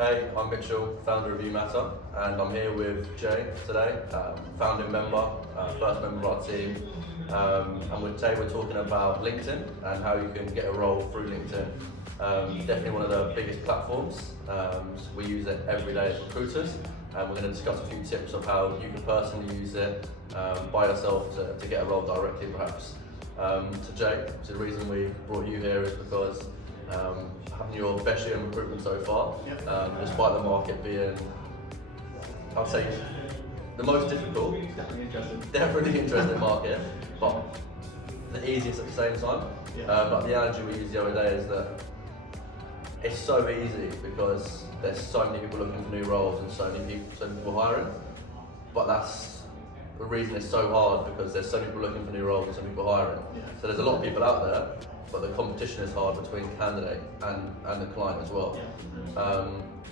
Hey, I'm Mitchell, founder of UMATR, and I'm here with Jay today, founding member, first member of our team. And today we're talking about LinkedIn and how you can get a role through LinkedIn. Definitely one of the biggest platforms. We use it every day as recruiters, and we're going to discuss a few tips of how you can personally use it by yourself to get a role directly, perhaps. So Jay, the reason we brought you here is because having your best year in recruitment so far, despite the market being, I'd say, the most difficult, definitely interesting market, but the easiest at the same time. But the analogy we used the other day is that it's so easy because there's so many people looking for new roles and so many people hiring, but that's the reason it's so hard, because there's so many people looking for new roles and so many people hiring. So there's a lot of people out there, but the competition is hard between candidate and the client as well.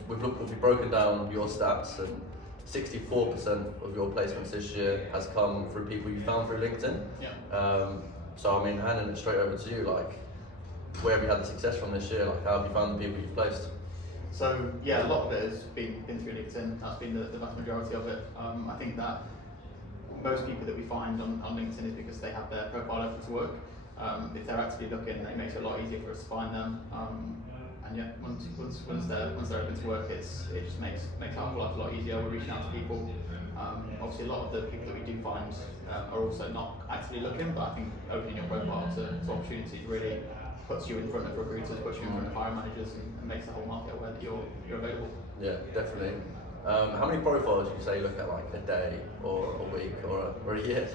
We've broken down your stats, and 64% of your placements this year has come through people you found through LinkedIn. So I mean, handing it straight over to you, like, where have you had the success from this year? Like, how have you found the people you've placed? So yeah, a lot of it has been through LinkedIn. That's been the vast majority of it. I think that most people that we find on LinkedIn is because they have their profile open to work. If they're actively looking, it makes it a lot easier for us to find them. And yeah, once they're open to work, it just makes our life a lot easier. We're reaching out to people. Obviously, a lot of the people that we do find are also not actively looking, but I think opening your profile to opportunities really puts you in front of recruiters, puts you in front of hiring managers, and makes the whole market aware that you're available. Yeah, definitely. How many profiles would you say you look at, like, a day or a week or a year?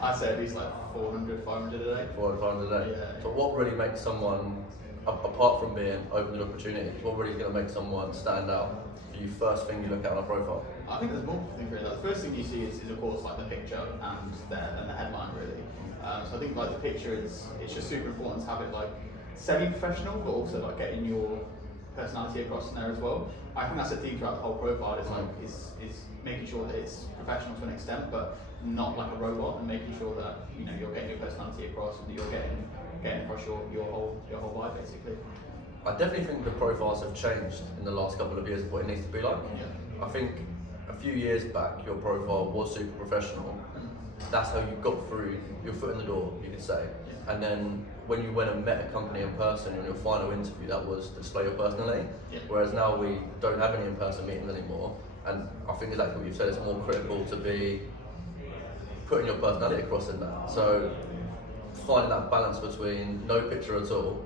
I'd say at least like 400, 500 a day. 400, 500 a day. Yeah. So what really makes someone, apart from being open to opportunities, what really is going to make someone stand out for you? First thing you look at on a profile? I think there's multiple things really. Like, the first thing you see is of course like the picture and the headline really. So I think like the picture it's just super important to have it like semi-professional, but also like getting your personality across in there as well. I think that's a theme throughout the whole profile. Is like is making sure that it's professional to an extent, but not like a robot, and making sure that you're getting your personality across and that you're getting across your whole vibe basically. I definitely think the profiles have changed in the last couple of years of what it needs to be like. I think a few years back your profile was super professional. That's how you got through your foot in the door, you could say. And then when you went and met a company in person on your final interview, that was display your personality. Whereas now we don't have any in-person meetings anymore. And I think exactly what you've said, it's more critical to be putting your personality across in that. So finding that balance between no picture at all,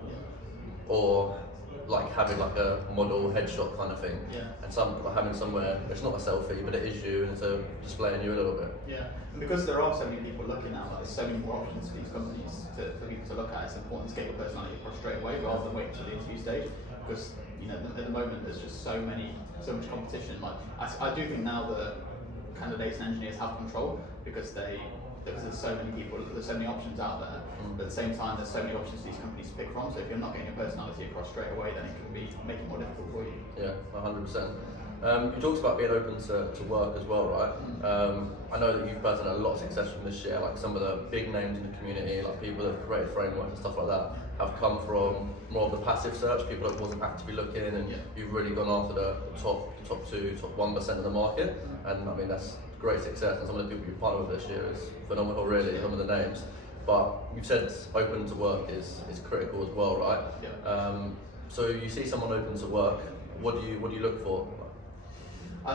or like having like a model headshot kind of thing, and having somewhere it's not a selfie but it is you, and so displaying you a little bit. And because there are so many people looking now, like there's so many more options for these companies for people to look at. It's important to get your personality across straight away rather than wait until the interview stage, because at the moment there's just so much competition. Like I do think now that candidates and engineers have control because there's so many people, there's so many options out there, but at the same time there's so many options these companies to pick from, so if you're not getting your personality across straight away, then it can make it more difficult for you. Yeah, 100%. You talked about being open to work as well, right? I know that you've personally had a lot of success from this year, like some of the big names in the community, like people that have created frameworks and stuff like that, have come from more of the passive search, people that wasn't actively looking, and you've really gone after the top 2, top 1% of the market, and I mean that's great success, and some of the people you've partnered with this year is phenomenal really, some of the names. But you've said open to work is critical as well, right? So you see someone open to work, what do you look for?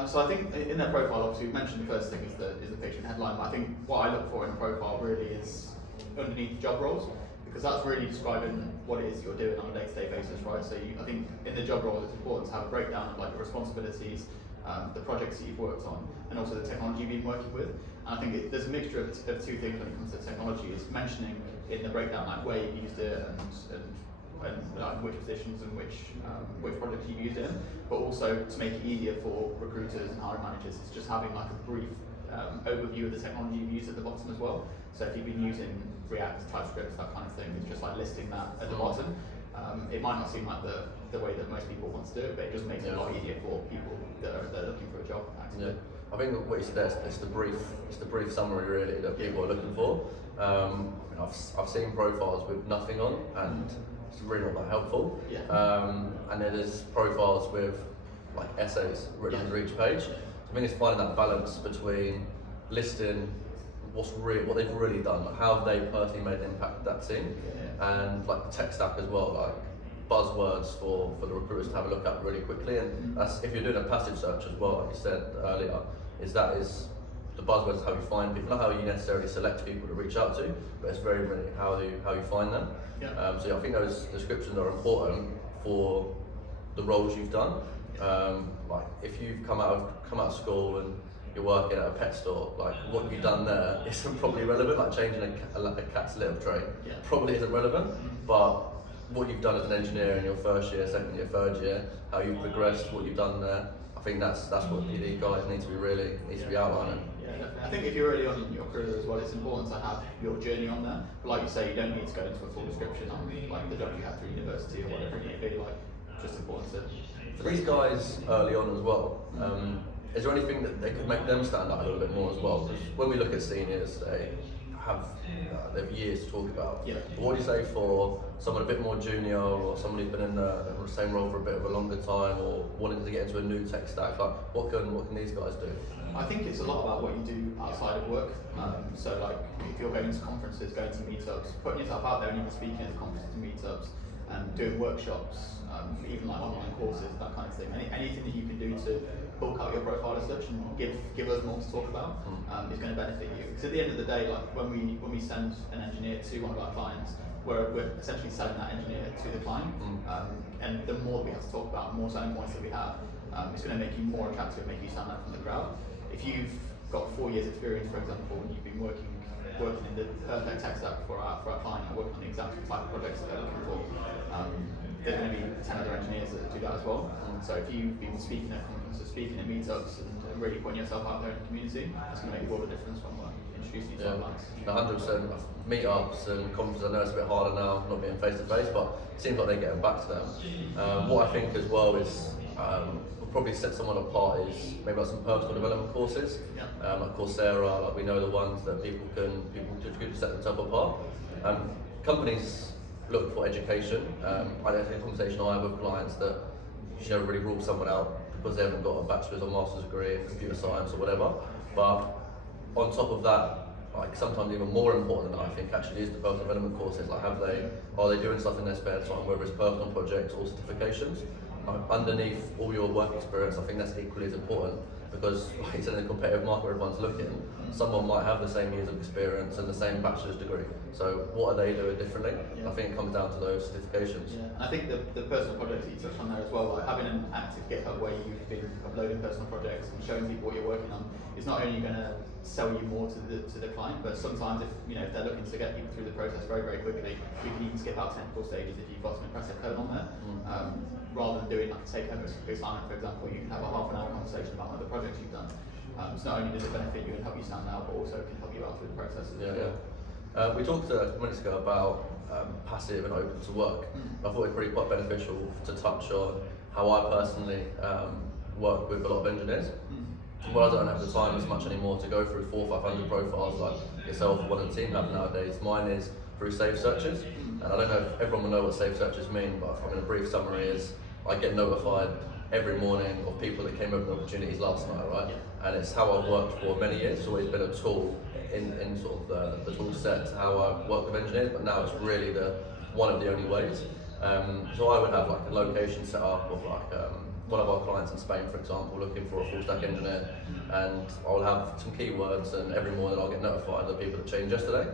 So I think in their profile, obviously we mentioned the first thing is the picture and headline, but I think what I look for in a profile really is underneath the job roles, because that's really describing what it is you're doing on a day-to-day basis, right? So I think in the job roles it's important to have a breakdown of like the responsibilities, the projects that you've worked on, and also the technology you've been working with. And I think there's a mixture of two things when it comes to technology. Is mentioning in the breakdown like where you've used it and like which positions and which projects you've used it in, but also to make it easier for recruiters and hiring managers, it's just having like a brief overview of the technology you've used at the bottom as well. So if you've been using React, TypeScript, that kind of thing, it's just like listing that at the bottom. It might not seem like the way that most people want to do it, but it just makes it a lot easier for people that are looking for a job. Actually. I think what you said there, it's the brief summary really that people are looking for. I've seen profiles with nothing on, and it's really not that helpful. And then there's profiles with like essays written under each page. So I think it's finding that balance between listing what they've really done, like how they personally made an impact with that team, and like the tech stack as well, like buzzwords for the recruiters to have a look at really quickly. And that's, if you're doing a passive search as well, like you said earlier, is the buzzwords is how you find people, not how you necessarily select people to reach out to, but it's very really how you find them. So yeah, I think those descriptions are important for the roles you've done. Like if you've come out of school and you're working at a pet store, like what you've done there isn't probably relevant. Like changing a cat's litter tray probably isn't relevant, but what you've done as an engineer in your first year, second year, third year, how you've progressed, what you've done there, I think that's what these guys need to be outlining. Yeah, definitely. I think if you're early on in your career as well, it's important to have your journey on there. But like you say, you don't need to go into a full description on like the job you had through university or whatever it may be. Like, just important to. For these guys early on as well, is there anything that they could make them stand out a little bit more as well? Because when we look at seniors, they have years to talk about. Yeah. But what do you say for someone a bit more junior, or someone who's been in the same role for a bit of a longer time, or wanting to get into a new tech stack? Like, what can these guys do? I think it's a lot about what you do outside of work. So like, if you're going to conferences, going to meetups, putting yourself out there and even speaking at conferences and meetups, and doing workshops, even like online courses, that kind of thing. Anything that you can do to bulk out your profile as such and give us more to talk about is going to benefit you. Because at the end of the day, like when we send an engineer to one of our clients, we're essentially selling that engineer to the client. And the more we have to talk about, the more selling points that we have, it's going to make you more attractive, make you stand out from the crowd. If you've got 4 years experience, for example, and you've been working in the perfect tech stack for our client and working on the exact type of projects that they're looking for, there's going to be 10 other engineers that do that as well. So if you've been speaking at conferences, speaking at meetups, and really putting yourself out there in the community, that's going to make a world of difference when we're introducing you to our clients. 100%. Meetups and conferences, I know it's a bit harder now, not being face to face, but it seems like they're getting back to them. What I think as well is will probably set someone apart is maybe like some personal development courses, like Coursera. Like we know the ones that people could set themselves apart. Companies look for education. I had a conversation I have with clients that you should never really rule someone out because they haven't got a bachelor's or master's degree in computer science or whatever. But on top of that, like sometimes even more important than I think actually is the personal development courses. Like are they doing stuff in their spare time, whether it's personal projects or certifications? Underneath all your work experience, I think that's equally as important, because like you said, in the competitive market where everyone's looking, someone might have the same years of experience and the same bachelor's degree. So what are they doing differently? I think it comes down to those certifications. Yeah, and I think the personal projects that you touched on there as well, like having an active GitHub where you've been uploading personal projects and showing people what you're working on, is not only going to sell you more to the client, but sometimes if they're looking to get people through the process very, very quickly, we can even skip out technical stages if you've got some impressive code on there. Rather than doing like a take-home assignment, for example, you can have a half-an-hour conversation about one of the projects you've done. So not only does it benefit you and help you stand out, but also can help you out through the process as well. We talked a minutes ago about passive and open to work. I thought it would be quite beneficial to touch on how I personally work with a lot of engineers. Well, I don't have the time as much anymore to go through 400 or 500 profiles like yourself or one of the team have nowadays. Mine is through safe searches, and I don't know if everyone will know what safe searches mean, but I mean a brief summary is I get notified every morning of people that came up with opportunities last night, right? And it's how I've worked for many years. It's always been a tool in sort of the tool set to how I work with engineers, but now it's really one of the only ways. So I would have like a location set up of like one of our clients in Spain, for example, looking for a full stack engineer, and I'll have some keywords, and every morning I'll get notified of the people that changed yesterday.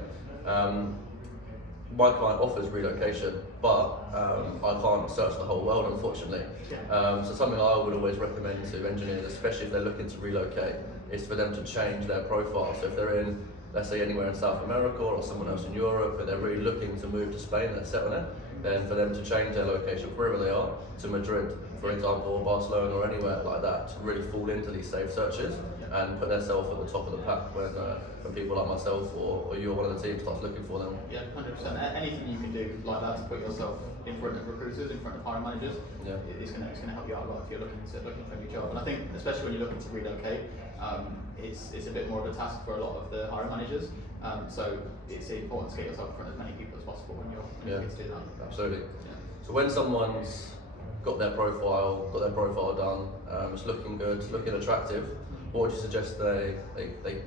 My client offers relocation, but I can't search the whole world, unfortunately. So something I would always recommend to engineers, especially if they're looking to relocate, is for them to change their profile. So if they're in, let's say, anywhere in South America or someone else in Europe, and they're really looking to move to Spain, they're set on it, then for them to change their location, wherever they are, to Madrid, for example, or Barcelona or anywhere like that, to really fall into these safe searches and put themselves at the top of the pack when people like myself or you or one of the team starts looking for them. Yeah, 100%. Anything you can do like that to put yourself in front of recruiters, in front of hiring managers, it's going to help you out a lot if you're looking for a new job. And I think, especially when you're looking to relocate, it's a bit more of a task for a lot of the hiring managers. So it's important to get yourself in front of as many people as possible when you're looking to do that. Absolutely. So when someone's got their profile done, it's looking good, it's looking attractive. What would you suggest they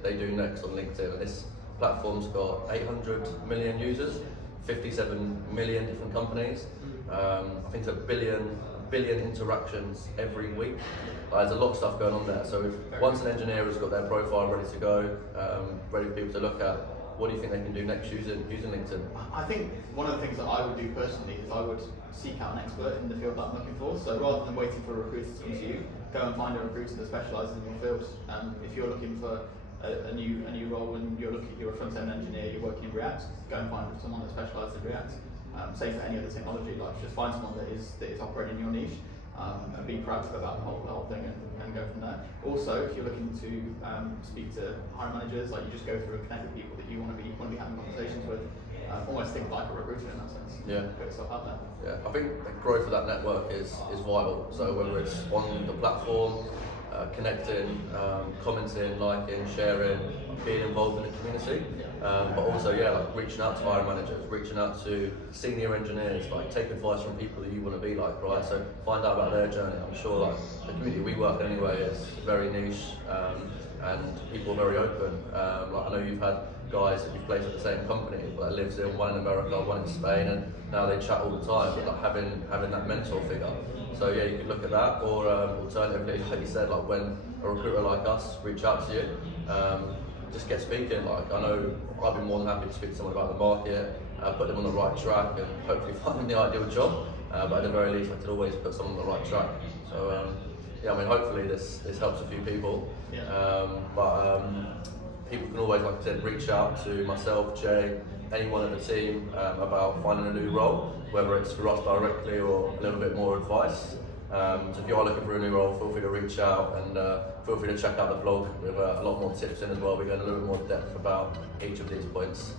do next on LinkedIn? And this platform's got 800 million users, 57 million different companies. I think it's a billion interactions every week. There's a lot of stuff going on there. So if once an engineer has got their profile ready to go, ready for people to look at, what do you think they can do next using LinkedIn? I think one of the things that I would do personally is I would seek out an expert in the field that I'm looking for. So rather than waiting for a recruiter to come to you, go and find a recruiter that specialises in your field. If you're looking for a new role and you're a front-end engineer, you're working in React, go and find someone that specialises in React. Same for any other technology, like just find someone that is operating in your niche, and be proactive about the whole thing and go from there. Also, if you're looking to speak to hiring managers, like you just go through and connect with people that you want to be having conversations with. Almost think like a recruiter in that sense. Yeah. Get yourself out there. Yeah, I think the growth of that network is vital. So whether it's on the platform, connecting, commenting, liking, sharing, being involved in the community, but also like reaching out to hiring managers, reaching out to senior engineers, like take advice from people that you want to be like, right? So find out about their journey. I'm sure like the community we work in anyway is very niche, and people are very open. Like I know you've had guys that you've placed at the same company, that lives in one in America, one in Spain, and now they chat all the time, but like having that mentor figure. So yeah, you could look at that, or alternatively, like you said, like when a recruiter like us reach out to you, just get speaking. Like I know I'd be more than happy to speak to someone about the market, put them on the right track, and hopefully find them the ideal job. But at the very least, I could always put someone on the right track. So yeah, I mean, hopefully this helps a few people. Yeah. People can always, like I said, reach out to myself, Jay, anyone in the team about finding a new role, whether it's for us directly or a little bit more advice. So if you are looking for a new role, feel free to reach out, and feel free to check out the blog with a lot more tips in as well. We're going a little bit more depth about each of these points.